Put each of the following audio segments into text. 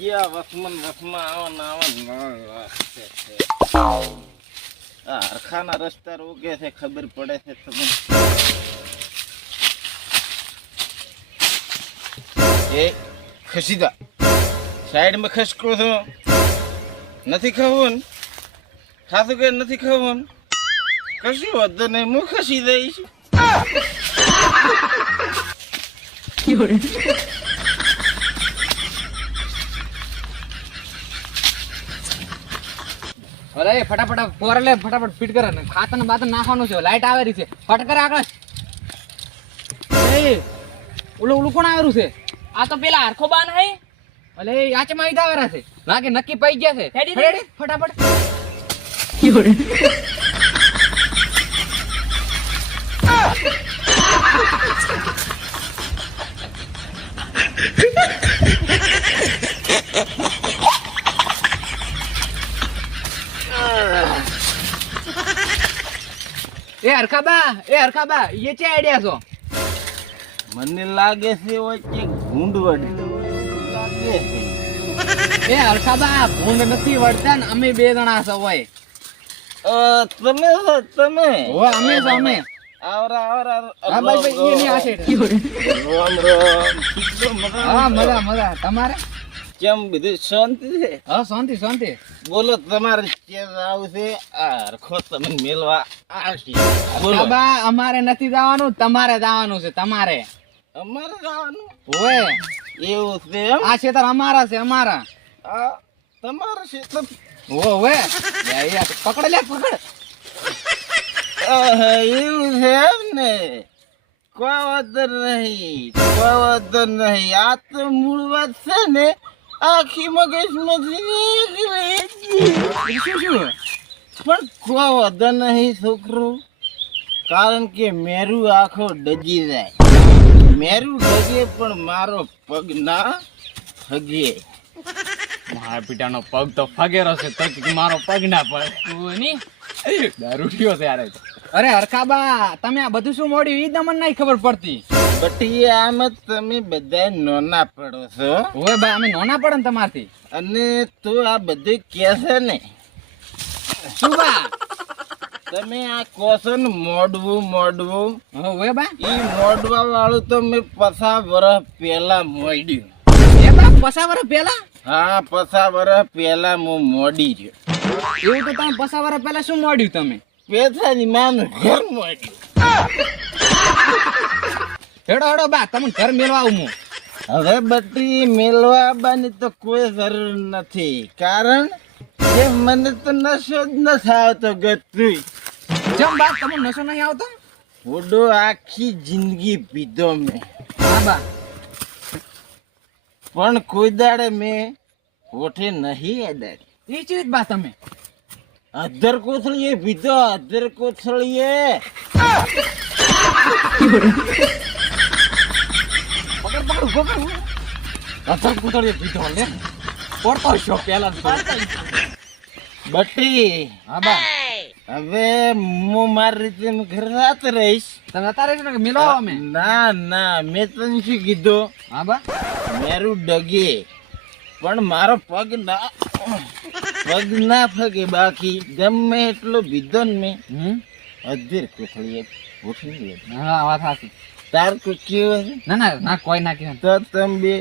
યા વસમન વસમાં આવો ને આવો ને આવો વાગશે છે. આ હરખાના રસ્તા રોકે છે ખબર પડે છે તમને. એ ખસીદા. સાઈડમાં ખસકો છો? નથી ખાવું ખાતું કે નથી ખાવું કશું વાંધો નહીં હું ખસી દઈશ અરે ફટાફટ પોર લે ફટાફટ ફિટ કરે ને. ખાતર ને બાતર નાખવાનું છે. લાઈટ આવે છે. ફટ કરે આગળ. એ ઓલું ઓલું કોણ આવેલું છે? આ તો પેલા હરખો બાન હે. અલે આચે માં આવેલા છે. લાગે નક્કી પઈ ગયા છે. દે. ફટાફટ. એ હરખાબા એ હરખાબા એ ચે આઈડિયા છો? મને લાગે છે વચ્ચે કે લાગે વડે એ હરખાબા ભૂંડ નથી વડતા ને અમે બે જણા છો હોય તમે તમે? ઓ અમે છો અમે. આવરા આવરા હા ભાઈ ભાઈ રોમ રોમ હા મજા મજા. તમારે? કેમ બધું શાંતિ છે? હા શાંતિ શાંતિ. બોલો તમારે ચેર આવશે આ તમે મેલવા આવશે બોલો. બાબા અમારે નથી જવાનું તમારે જવાનું છે તમારે. અમારે જવાનું? ઓય. એવું છે આ ક્ષેત્ર અમારા છે અમારા. તમારે છે તો ઓ ઓય. લે, પકડ લે પકડ. એવું છે એમ ને? કોઈ વાંધો નહીં કોઈ વાંધો નહીં. આ તો મૂળ વાત છે ને આખી નીકળી શું શું પણ કોઈ વાંધો નહીં છોકરો કારણ કે મેરું આખો ડજી જાય મેરું ડગે પણ મારો પગ ના હગે મારા પીટાનો પગ તો ફગેરો છે તો મારો પગ ના પડે દારૂ ની ત્યારે અરે હરખાબા તમે આ બધું શું મોડ્યું એ તમને નહીં ખબર પડતી બટી આમ તમે બધા નોના પડો છો. ઓય ભાઈ અમે નોના પડે ને તમારથી? અને તું આ બધું કે છે ને. શું બા? તમે આ કોસો મોડવું મોડવું. ઓય બા. ઈ મોડવા વાળું તો મેં પસા વર્ષ પહેલા મોડ્યું. એ બા પસા વર્ષ પહેલા? હા પસા વર્ષ પહેલા હું મોડી ગયો એવું તો તમે પસા વર્ષ પહેલા શું મોડ્યું તમે? પેથાની માનું ઘર મોડ્યું. હેડો હેડો બા તમે ઘર મેળવા આવું હું. હવે બટી મેલવા આવવાની તો કોઈ જરૂર નથી. કારણ કે મને તો નશો જ નથી આવતો ગતું જમ બા તમને નશો નહીં આવતો? ઓડો આખી જિંદગી પીધો મેં. હા બા. પણ કોઈ દાડે મેં હોઠે નહીં અડાડી. એ ચીજ બા તમે. અધર કોથળીએ પીધો અધર કોથળીએ. પકડ ઊભો છો બા હવે હું મારી રીતે ઘર રાત રહીશ તમે અત્યારે મિલો અમે ના ના મેં તને શું કીધું હા બા મેરું ડગે પણ મારો પગ ના પગ ના ફગે બાકી ગમે એટલો બીધો ને મેં અધીર કોથળીએ ઉઠી ગયો તાર છે ના ના ના કોઈ ના કે તો તમ બે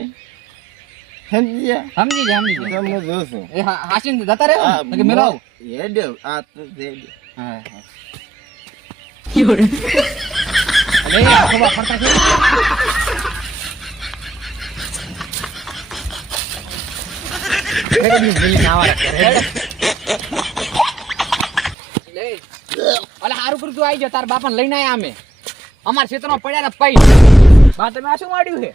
સમજ્યા? સમજી ગયા સમજી ગયા. તમને જોશો. એ હા હાસીન જતા રહે આ કે મેલાવ હેડો આ તો દે હા હા. અરે આ ખબર પડતા છે. ની અલે હારું તું આવી તાર બાપાને લઈને આયા અમે. અમાર ક્ષેત્રમાં પડ્યા પૈ બા તમે આ શું વાડ્યું છે?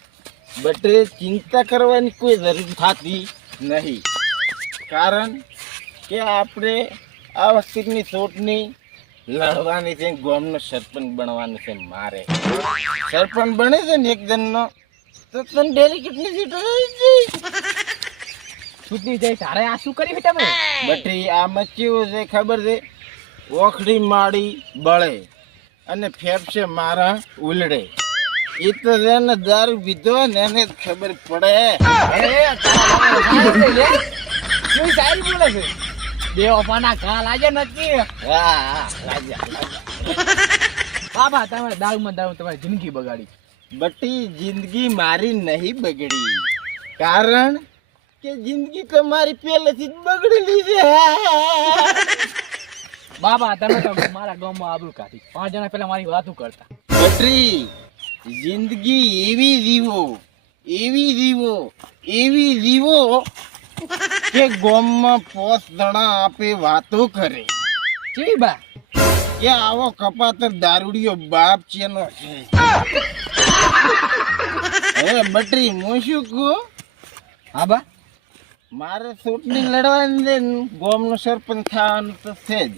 બટે ચિંતા કરવાની કોઈ જરૂર થતી નહીં. કારણ કે આપણે આ વખતની ચોટની લડવાની છે ગામનો સરપંચ બનવાનું છે મારે. સરપંચ બને છે ને એક જણનો તો તને ડેલી કેટલી સીટો છૂટી જાય તારે આ શું કરી તમે? બટરી આ મચ્યું છે ખબર છે? ઓખડી માડી બળે. અને ફેફસે મારા ઉલડે. એ તો એને દારૂ પીધો ને એને ખબર પડે. શું સારી બોલે છે? દેવપાના ઘા લાગે નથી હા બાબા તમે દારૂમાં દારૂ તમારી જિંદગી બગાડી. બટી જિંદગી મારી નહીં બગડી. કારણ કે જિંદગી તો મારી પહેલેથી જ બગડેલી છે. બાબા તમે તો મારા ગામમાં આબરૂ કાઢી. પાંચ જણા પહેલા મારી વાતો કરતા. બટરી જિંદગી એવી જીવો એવી જીવો એવી જીવો કે ગામમાં પોસ દણા આપે વાતો કરે. કેવી બા? કે આવો કપાતર દારૂડિયો બાપ ચેનો છે. હવે બટરી હું શું કહું? હા બા. મારે ચૂંટણી લડવાની છે ગોમનો સરપંચ થવાનું તો છે જ.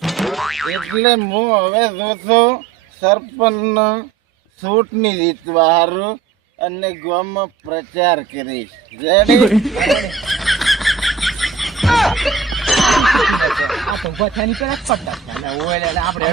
એટલે હું હવે જોતો સરપંચનો ચૂંટણી જીતવા હારું અને ગામમાં પ્રચાર કરીશ. રેડી આપણે